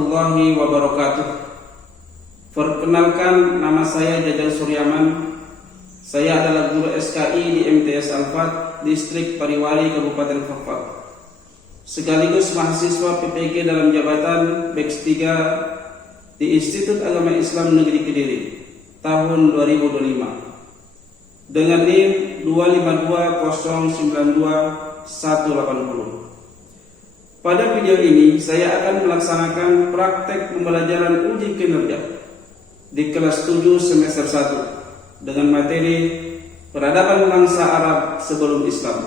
warahmatullahi wabarakatuh. Perkenalkan, nama saya Jajal Suryaman. Saya adalah guru SKI di MTS Al-Fat, Distrik Pariwali, Kabupaten Fakfak. Sekaligus mahasiswa PPG dalam jabatan BEX 3 di Institut Agama Islam Negeri Kediri tahun 2025 dengan NIM 252092180. Pada video ini saya akan melaksanakan praktek pembelajaran uji kinerja di kelas 7 semester 1 dengan materi peradaban bangsa Arab sebelum Islam.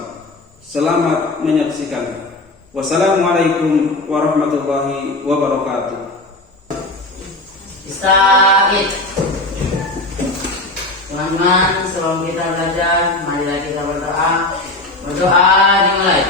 Selamat menyaksikan. Wassalamualaikum warahmatullahi wabarakatuh. Ista'id. Teman-teman, sebelum kita belajar, marilah kita berdoa. Berdoa dimulai.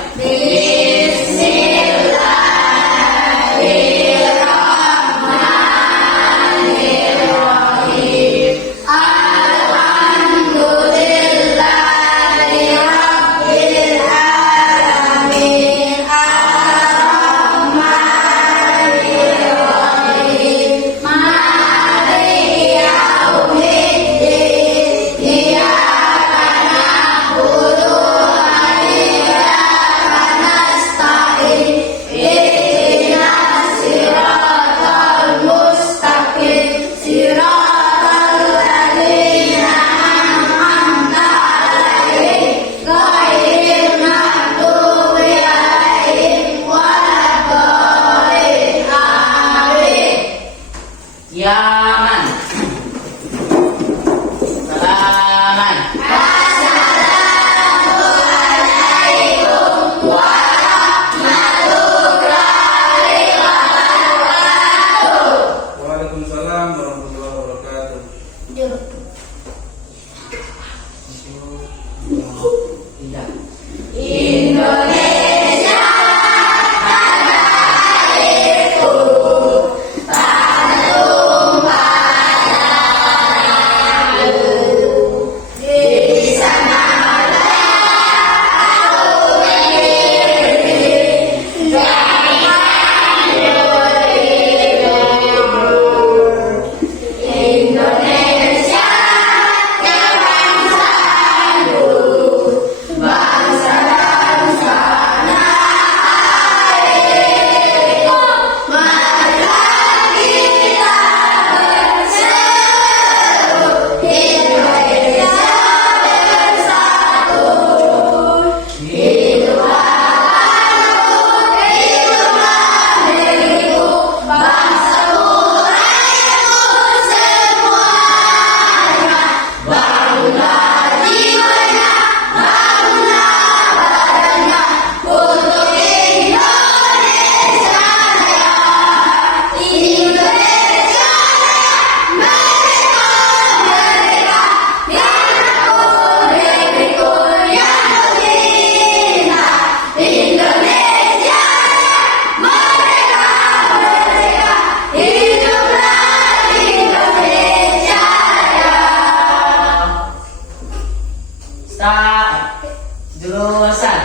Yaman. Salaman. Assalamualaikum warahmatullahi wabarakatuh. Waalaikumsalam warahmatullahi wabarakatuh. Indonesia jurusan.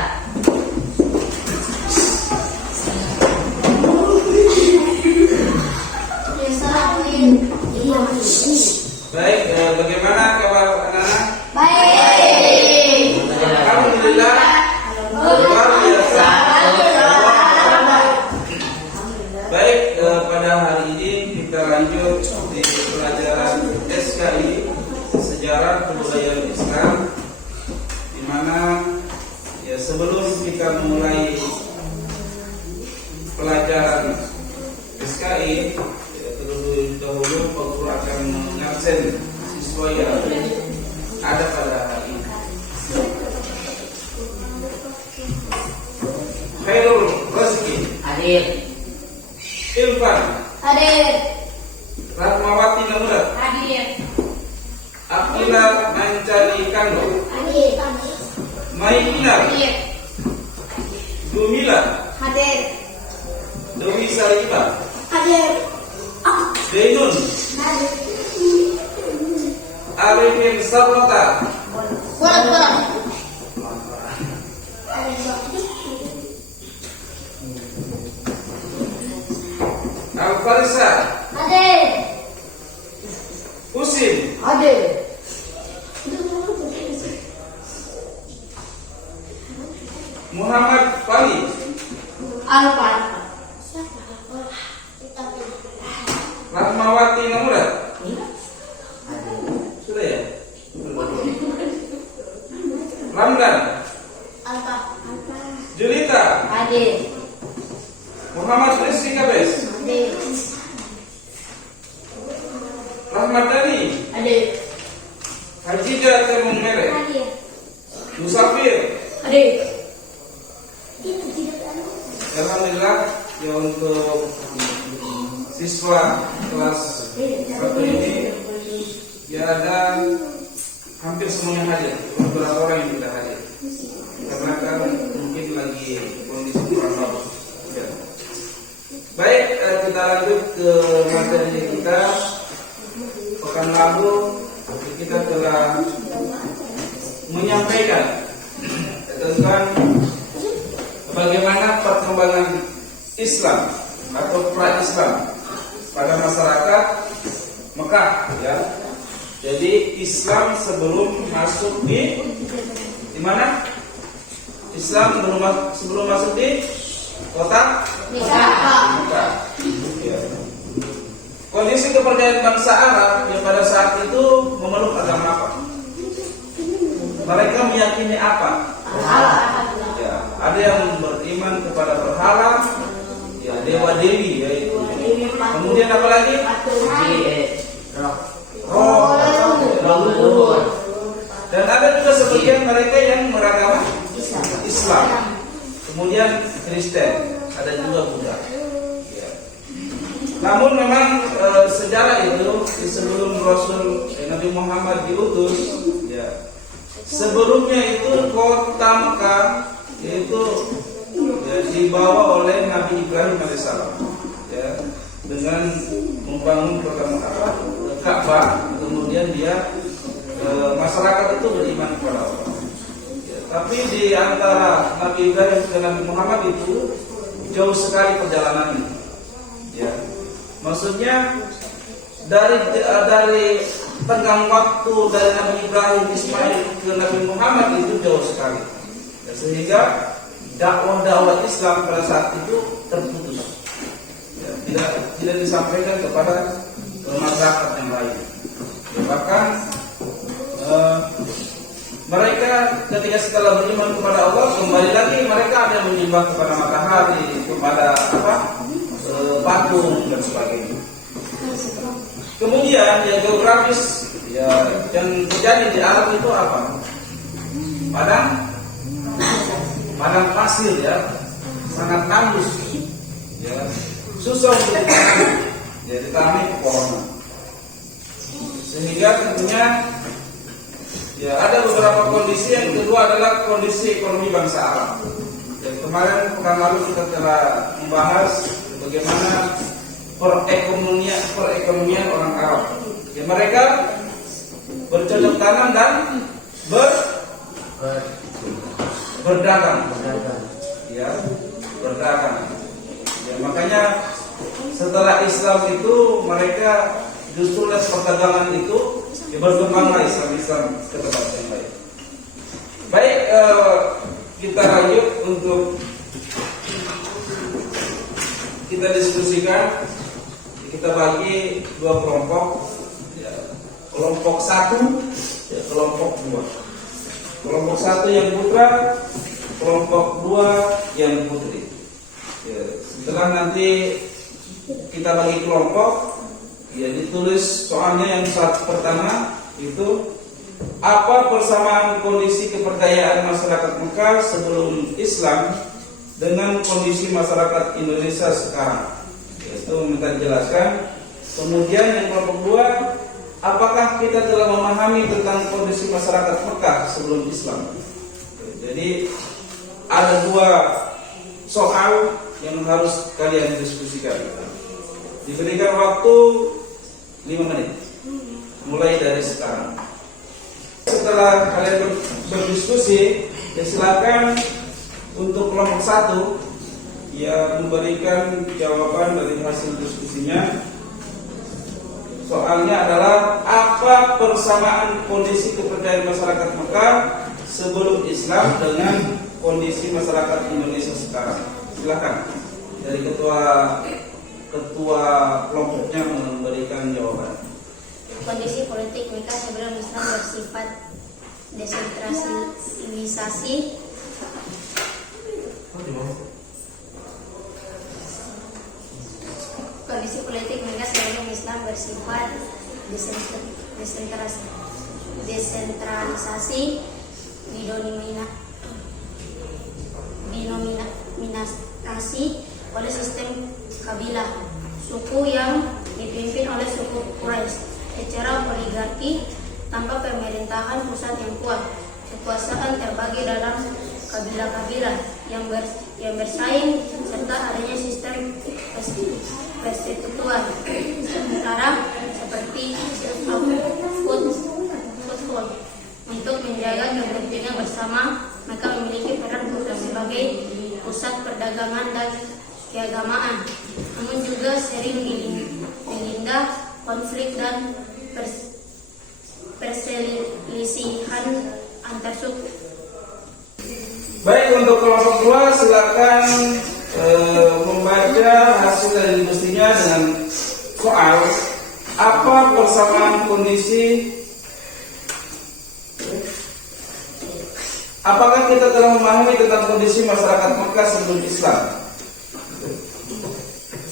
Baik, bagaimana kabar anak-anak? Baik. Alhamdulillah. Luar biasa. Baik, pada hari ini kita lanjut di pelajaran SKI Sejarah Kebudayaan Islam, di mana ya sebelum kita memulai pelajaran SKI terlebih dahulu Pak Guru akan mengabsen siswa yang ada pada hari ini. Khairul Rezeki Hadir. Ilfan Hadir. Rahmawati Namurat Hadir. Akila Mancani Kando Hadir. Maikinar Hadir. Dumila Hadir. Dewi Sariba Hadir. Denun Hadir. Arifin Sabrota Boleh. Alfa Nafalisa, Hadir. Husin, Hadir. Muhammad Fali, Alfa. Rahmawati Namurat. Hadir. Sudah ya? Ramdan, Alfa. Julita, Hadir. Muhammad Rizki Kabes, Hadir. Rahmat Dhani, Hadir. Hajida Temung Mere, Hadir. Musafir. Hadir. Alhamdulillah ya untuk siswa kelas 1 ini ya ada hampir semuanya hadir, beberapa orang yang tidak hadir karena kan mungkin lagi kondisi kurang bagus. Ya. Baik, kita lanjut ke materi kita. Pekan lalu kita telah menyampaikan tentang bagaimana perkembangan Islam atau pra-Islam pada masyarakat Mekah, ya. Jadi Islam sebelum masuk di mana? Islam sebelum masuk di kota Mekah. Ya. Kondisi kepercayaan bangsa Arab yang pada saat itu memeluk agama apa? Mereka meyakini apa? Ya, ada yang beriman kepada berhala, ya, dewa dewi, yaitu. Kemudian apa lagi? Roh. Dan ada juga sebagian mereka yang beragama Islam. Kemudian Kristen, ada juga Buddha. Ya. Namun memang sejarah itu sebelum Rasul Nabi Muhammad diutus, ya. Sebelumnya itu kota Mekah yaitu ya, dibawa oleh Nabi Ibrahim alaihissalam, ya, dengan membangun kota Ka'bah. Kemudian dia masyarakat itu beriman kepada Allah. Ya, tapi di antara Nabi Ibrahim dan Nabi Muhammad itu jauh sekali perjalanannya. Ya, maksudnya dari tenggang waktu dari Nabi Ibrahim Ismail ke Nabi Muhammad itu jauh sekali, ya, sehingga dakwah Islam pada saat itu terputus, ya, tidak disampaikan kepada masyarakat yang lain. Ya, bahkan mereka ketika setelah beriman kepada Allah kembali lagi mereka ada yang menyembah kepada matahari, kepada patung dan sebagainya. Kemudian ya geografis ya yang terjadi di Arab itu apa? Padang pasir, ya, sangat tandus, ya, susah untuk ditanami, ya, ditanami pepohonan. Sehingga tentunya ya ada beberapa kondisi. Yang kedua adalah kondisi ekonomi bangsa Arab. Ya, kemarin pekan lalu kita telah membahas bagaimana perekonomian orang Arab. Ya, mereka bercocok tanam dan berdagang. Ya, berdagang. Ya, makanya setelah Islam itu mereka justru lewat perdagangan itu ya, berkembanglah Islam ke tempat yang baik. Baik, kita lanjut untuk kita diskusikan. Kita bagi dua kelompok, ya, kelompok satu, ya, kelompok dua. Kelompok satu yang putra, kelompok dua yang putri. Ya, setelah nanti kita bagi kelompok, ya, ditulis soalnya yang saat pertama itu apa persamaan kondisi kepercayaan masyarakat Mekah sebelum Islam dengan kondisi masyarakat Indonesia sekarang. Itu minta dijelaskan. Kemudian yang kelompok dua, apakah kita telah memahami tentang kondisi masyarakat Mekah sebelum Islam? Jadi ada dua soal yang harus kalian diskusikan. Diberikan waktu 5 menit mulai dari sekarang. Setelah kalian berdiskusi, ya silakan untuk kelompok satu Ia memberikan jawaban dari hasil diskusinya. Soalnya adalah apa persamaan kondisi kepercayaan masyarakat Mekah sebelum Islam dengan kondisi masyarakat Indonesia sekarang. Silakan dari ketua kelompoknya memberikan jawaban. Kondisi politik Mekah sebelum Islam bersifat desentralisasi. Kondisi politik Mekah sebelum Islam bersifat desentralisasi, dinominasi oleh sistem kabilah, suku yang dipimpin oleh suku Quraisy secara oligarki tanpa pemerintahan pusat yang kuat. Kekuasaan terbagi dalam kabilah-kabilah yang bersaing serta adanya sistem persekutuan sementara seperti football. Untuk menjaga kepentingan bersama, mereka memiliki peran sebagai pusat perdagangan dan keagamaan, namun juga sering dilanda konflik dan perselisihan antar suku. Baik, untuk kelompok 2 silakan membaca hasil dari diskusinya dengan soal apa persamaan kondisi. Apakah kita telah memahami tentang kondisi masyarakat Mekah sebelum Islam?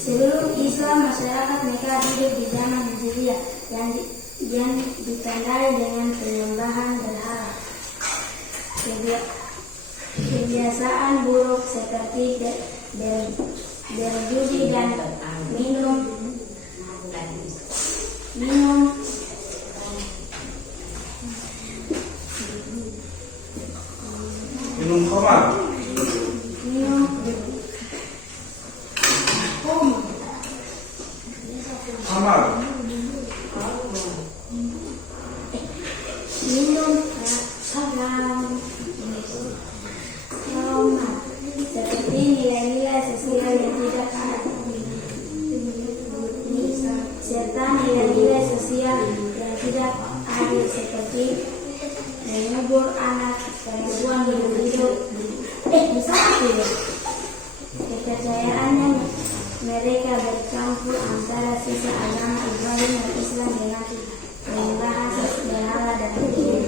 Sebelum Islam, masyarakat Mekah hidup di zaman Hijriah yang ditandai dengan penyembahan berhala. Kebiasaan buruk seperti berjudi dan minum khamar. Seperti nilai-nilai sosial yang tidak ada, serta nilai-nilai sosial yang tidak adil seperti mengubur anak perempuan hidup-hidup. Kepercayaannya mereka bercampur antara sisa agama Ibrahim dan Islam dengan penyembahan berhala dan berhala.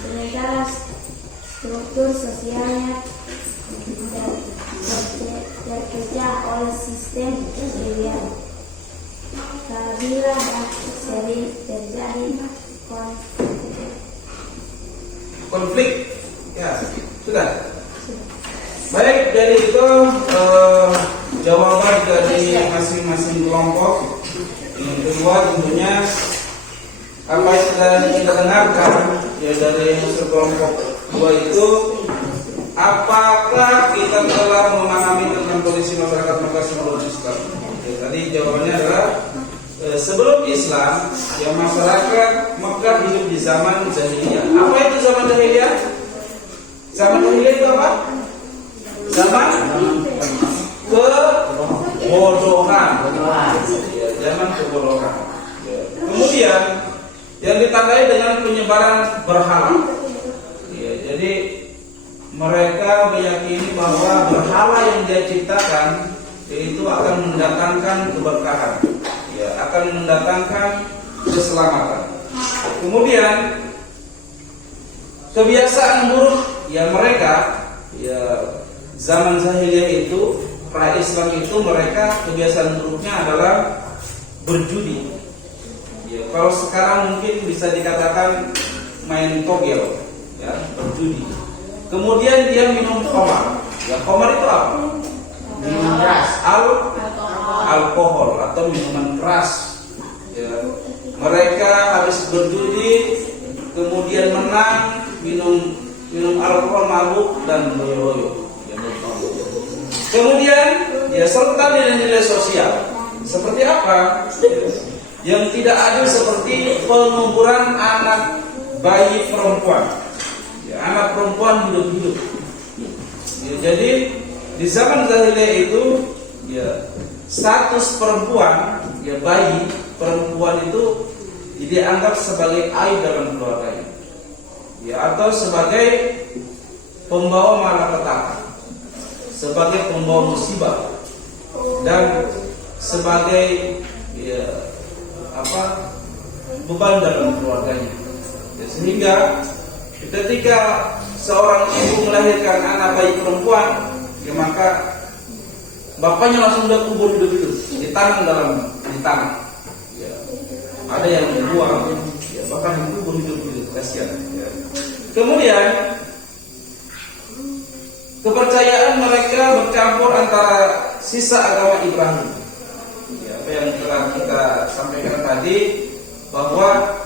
Sementara struktur sosialnya terpecah oleh sistem kabilah dan sering terjadi Konflik. Ya, sudah. Baik, dari itu jawaban dari masing-masing kelompok. Yang kedua tentunya apa yang sudah kita dengarkan ya dari kelompok 2 itu, apakah kita telah memahami tentang kondisi masyarakat Mekah sebelum Islam? Ya, tadi jawabannya adalah sebelum Islam ya masyarakat Mekah hidup di zaman jahiliyah. Apa itu zaman jahiliyah? Zaman jahiliyah itu apa? Zaman kebodohan. Ya, zaman kebodohan. Ya. Kemudian yang ditandai dengan penyebaran berhala. Ya, jadi mereka meyakini bahwa berhala yang dia ciptakan itu akan mendatangkan keberkahan, ya, akan mendatangkan keselamatan. Kemudian kebiasaan buruk yang mereka, ya, zaman jahiliyah itu, pra-Islam itu, mereka kebiasaan buruknya adalah berjudi. Ya, kalau sekarang mungkin bisa dikatakan main togel, ya, berjudi. Kemudian dia minum khamar. Ya, khamar itu apa? Minuman keras, alkohol atau minuman keras. Ya. Mereka habis berjudi, kemudian menang, minum alkohol, mabuk dan loyo-loyo. Ya, kemudian ya serta nilai-nilai sosial. Seperti apa? Ya. Yang tidak adil seperti penguburan anak bayi perempuan. Ya, anak perempuan hidup-hidup. Ya, jadi di zaman jahiliyah itu ya status perempuan, ya bayi perempuan itu dianggap sebagai aib dalam keluarganya, ya atau sebagai pembawa malapetaka, sebagai pembawa musibah, dan sebagai ya, beban dalam keluarganya. Ya, sehingga ketika seorang ibu melahirkan anak bayi perempuan, ya maka bapaknya langsung udah kubur hidup itu, ditanam dalam tanah. Ya, ada yang dibuang, ya, bahkan dikubur hidup kasihan. Ya. Kemudian kepercayaan mereka bercampur antara sisa agama Ibrahim. Ya, apa yang telah kita sampaikan tadi, bahwa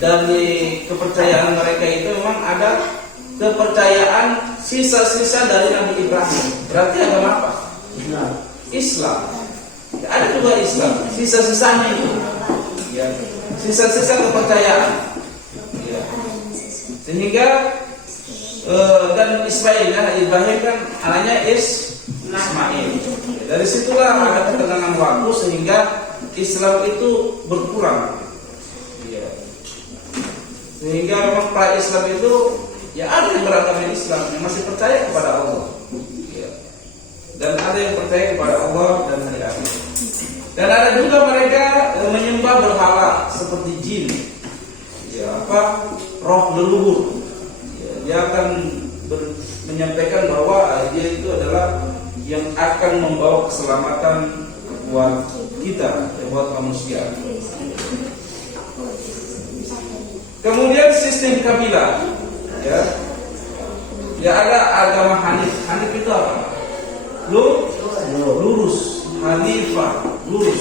dari kepercayaan mereka itu memang ada kepercayaan sisa-sisa dari Nabi Ibrahim. Berarti agama apa? Islam. Ya, ada juga Islam, sisa-sisanya itu. Ya, sisa-sisa kepercayaan. Ya. Sehingga dan Ismail, ya, Ibrahim kan anaknya Ismail. Ya, dari situlah ada ketegangan waktu sehingga Islam itu berkurang. Ya. Sehingga memang pra Islam itu ya ada yang beragama Islam yang masih percaya kepada Allah. Ya. Dan ada yang percaya kepada Allah dan hari akhir. Dan ada juga mereka menyembah berhala seperti jin. Ya, roh leluhur. Dia akan menyampaikan bahwa dia itu adalah yang akan membawa keselamatan buat kita, buat manusia. Kemudian sistem kabilah, ya ada agama Hanif. Hanif itu apa? Lurus, Hanifah, lurus.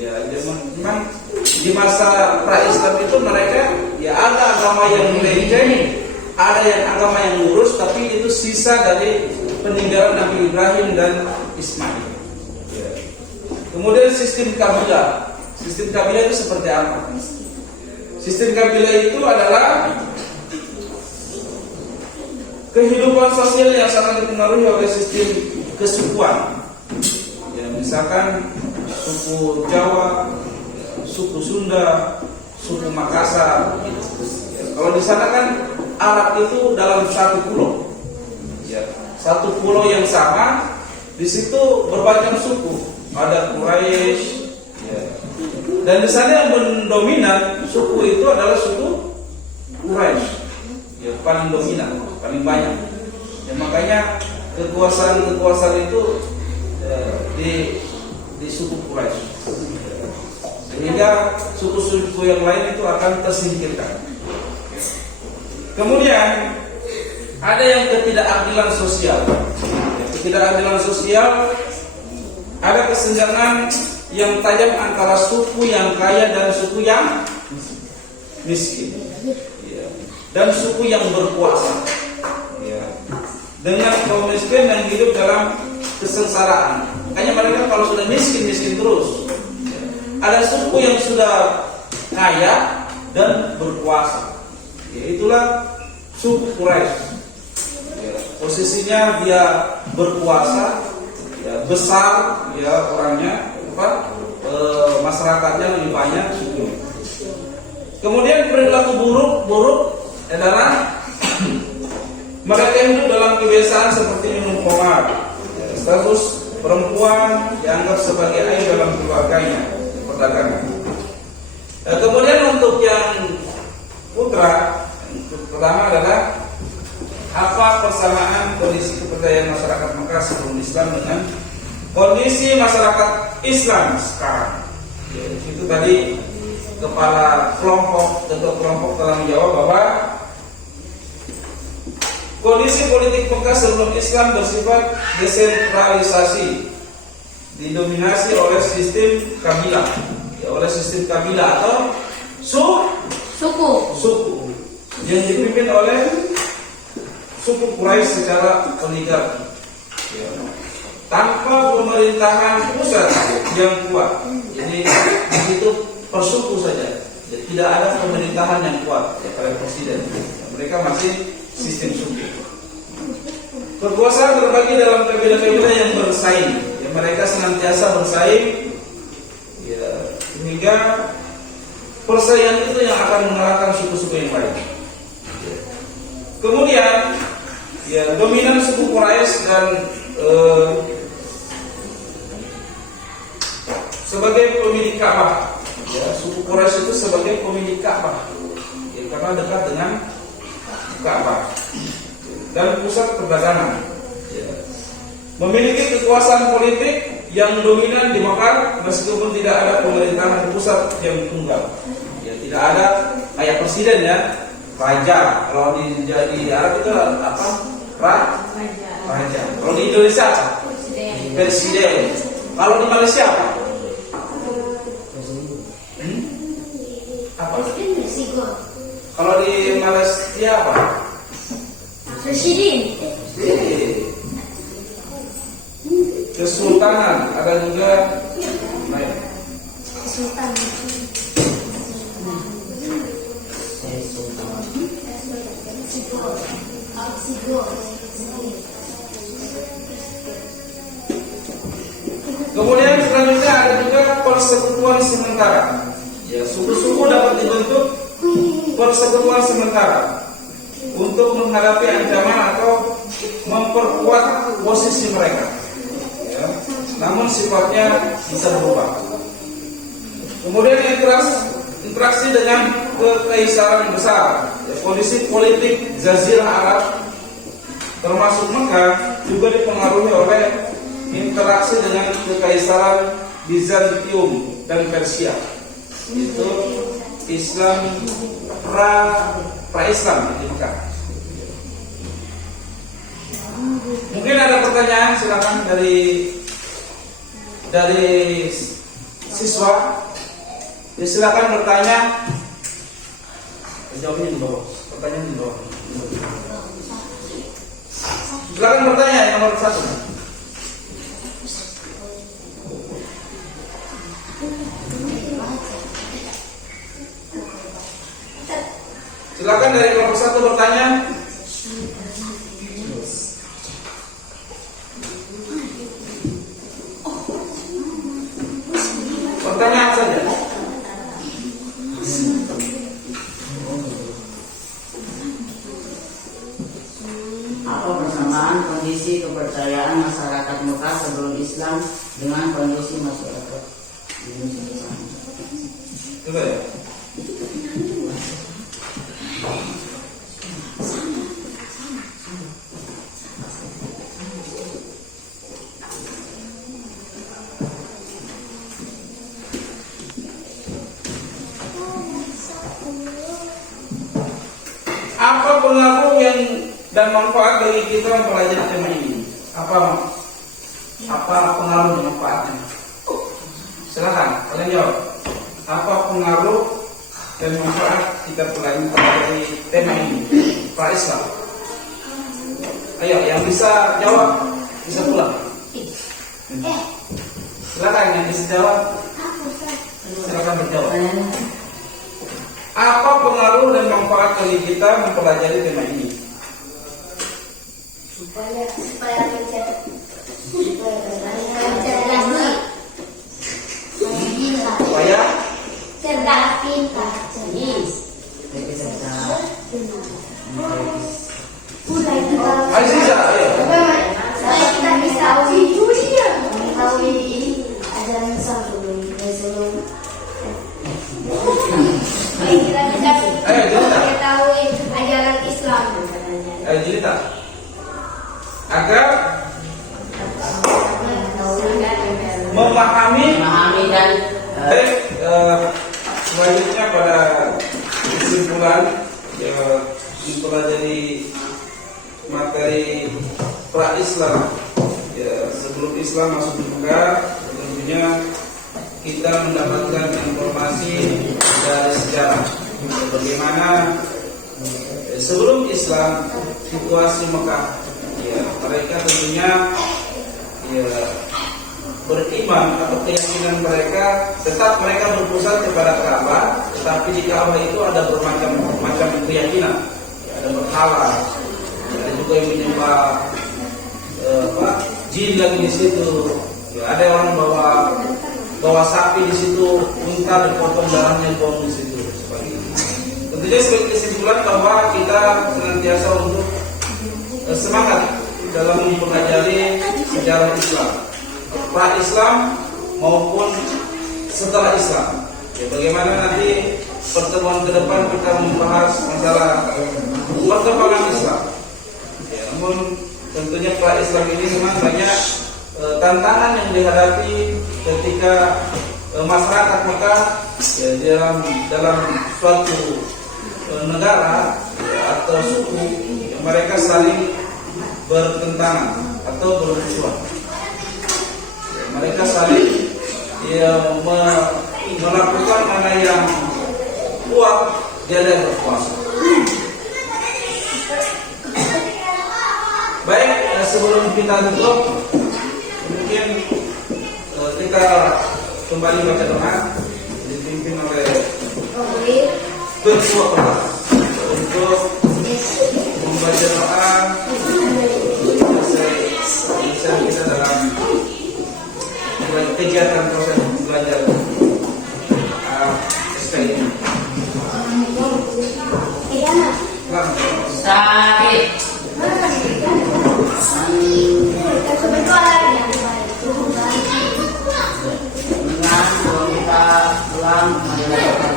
Ya, memang di masa pra-Islam itu mereka ya ada agama yang melenceng. Ada yang agama yang lurus, tapi itu sisa dari peninggalan Nabi Ibrahim dan Ismail. Ya. Kemudian sistem kabilah. Sistem kabilah itu seperti apa? Sistem kabilah itu adalah kehidupan sosial yang sangat dipengaruhi oleh sistem kesukuan. Ya, misalkan suku Jawa, suku Sunda, suku Makassar. Ya, kalau di sana kan Arab itu dalam satu pulau, ya, satu pulau yang sama. Di situ berbagai suku, ada Quraisy, ya. Dan di sana yang mendominan suku itu adalah suku Quraisy, ya, paling dominan, paling banyak. Ya, makanya kekuasaan itu di suku Quraisy, sehingga suku-suku yang lain itu akan tersingkirkan. Kemudian ada yang ketidakadilan sosial. Ketidakadilan sosial, ada kesenjangan yang tajam antara suku yang kaya dan suku yang miskin, ya. Dan suku yang berkuasa, ya. Dengan kaum miskin yang hidup dalam kesengsaraan. Makanya mereka kalau sudah miskin terus, ya. Ada suku yang sudah kaya dan berkuasa. Ya, itulah suku Quraisy. Ya, posisinya dia berkuasa, ya, besar, ya, orangnya, masyarakatnya lebih banyak suku. Kemudian perilaku buruk adalah mereka hidup dalam kebiasaan seperti minum khamar. Ya, status perempuan dianggap sebagai aib dalam keluarganya, perdagangan. Ya, kemudian untuk yang putra, pertama adalah apa persamaan kondisi kepercayaan masyarakat Mekah sebelum Islam dengan kondisi masyarakat Islam sekarang. Ya, itu tadi ketua kelompok telah menjawab bahwa kondisi politik Mekah sebelum Islam bersifat desentralisasi, didominasi oleh sistem kabilah, ya, oleh sistem kabilah atau suku yang dipimpin oleh suku Quraisy secara oligarki, ya, tanpa pemerintahan pusat yang kuat. Jadi itu per suku saja, jadi tidak ada pemerintahan yang kuat, ya, oleh presiden. Mereka masih sistem suku. Kekuasaan terbagi dalam kabilah-kabilah yang bersaing. Ya, mereka senantiasa bersaing. Ya, sehingga persaingan itu yang akan mengalahkan suku-suku yang lain. Ya. Kemudian, ya, dominan suku Quraisy dan sebagai pemilik Ka'bah. Ya, suku Quraisy itu sebagai pemilik Ka'bah. Ya, karena dekat dengan Ka'bah dan pusat perdagangan. Ya. Memiliki kekuasaan politik yang dominan di Mekah meskipun tidak ada pemerintahan pusat yang tunggal. Ya, tidak ada kayak presiden ya, raja. Kalau di Arab itu apa? Raja. Kalau di Indonesia apa? Presiden. Kalau di Malaysia apa? Apa? Kalau di Malaysia apa? Presiden. Kesultanan, ada juga Sultan. Kemudian selanjutnya ada juga persekutuan sementara. Ya, suku-suku dapat dibentuk persekutuan sementara untuk menghadapi ancaman atau memperkuat posisi mereka. Ya, namun sifatnya bisa berubah. Kemudian interaksi dengan kekaisaran besar. Ya, kondisi politik Jazirah Arab termasuk Mekah juga dipengaruhi oleh interaksi dengan kekaisaran Bizantium dan Persia. Itu Islam pra-Islam di Mekah. Mungkin ada pertanyaan, silakan dari siswa. Ya, silakan bertanya. Jawabnya di bawah. Pertanyaan di bawah. Silakan bertanya yang nomor 1. Silakan dari nomor 1 bertanya. Pertanyaan saja. Apa persamaan kondisi kepercayaan masyarakat Mekah sebelum Islam dengan kondisi masyarakat Indonesia? Coba ya. Apa pengaruh yang dan manfaat bagi kita mempelajari tema ini? Apa pengaruh dan manfaatnya? Silakan kalian jawab. Apa pengaruh dan manfaat kita pelajari tema ini? Pra-Islam. Ayo, yang bisa jawab bisa pulang. Silakan yang bisa jawab. Silakan berjawab. Apa pengaruh dan manfaat bagi kita mempelajari tema ini? Supaya mencerdas, Supaya cerdas, pintar, Aziza, ayo. supaya kita bisa mengetahui ajaran Islam sebelum kita bisa mengetahui ajaran Islam. Ayo cerita. Agar memahami dan selanjutnya pada kesimpulan mempelajari materi pra-Islam. Ya, sebelum Islam masuk di Mekah, tentunya kita mendapatkan informasi dari sejarah bagaimana sebelum Islam situasi Mekah. Ya, mereka tentunya ya, beriman atau keyakinan mereka tetap mereka berpusat kepada Ka'bah, tetapi di Ka'bah itu ada bermacam-macam keyakinan. Ya, ada berhala, ada juga yang menyembah jin lagi di situ. Ya, ada orang bawa sapi di situ, unta dipotong darahnya buang di situ. Tentunya sebagai kesimpulan bahwa kita senantiasa untuk semangat dalam mempelajari sejarah Islam, pra Islam maupun setelah Islam. Ya, bagaimana nanti pertemuan ke depan kita membahas masalah perkembangan Islam. Ya, namun tentunya pra Islam ini memang banyak tantangan yang dihadapi ketika masyarakat Mekah ya, dalam suatu negara ya, atau suku yang mereka saling bertentangan atau bermusuhan. Ya, mereka saling ya, melakukan mana yang kuat dia yang berkuasa. Baik, sebelum kita tutup, mungkin kita kembali baca doa dipimpin oleh ketua kelas untuk membaca doa selesai kita dalam kegiatan proses belajar SK ini. Sakit. Dengan sebelum kita pulang, marilah kita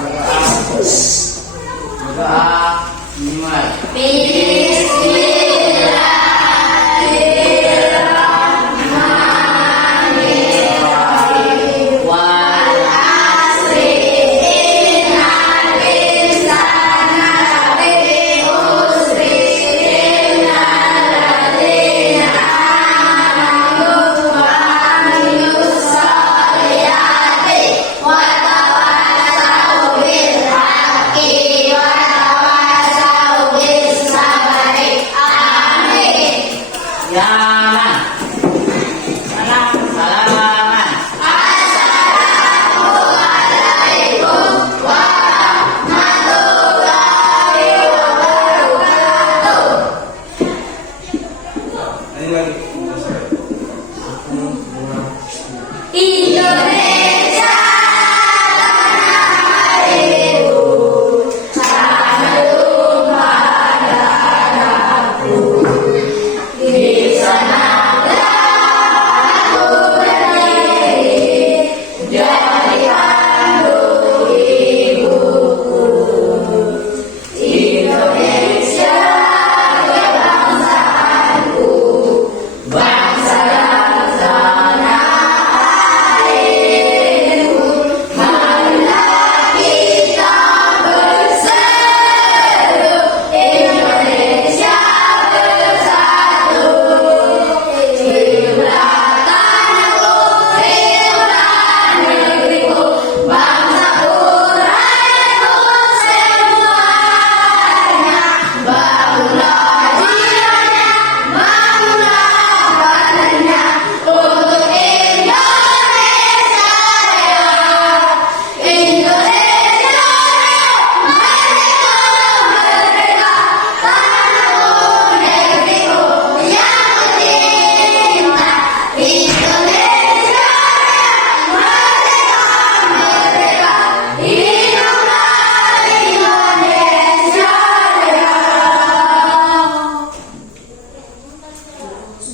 berdoa. Dimulai.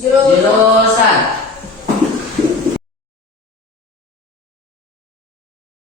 Jurusan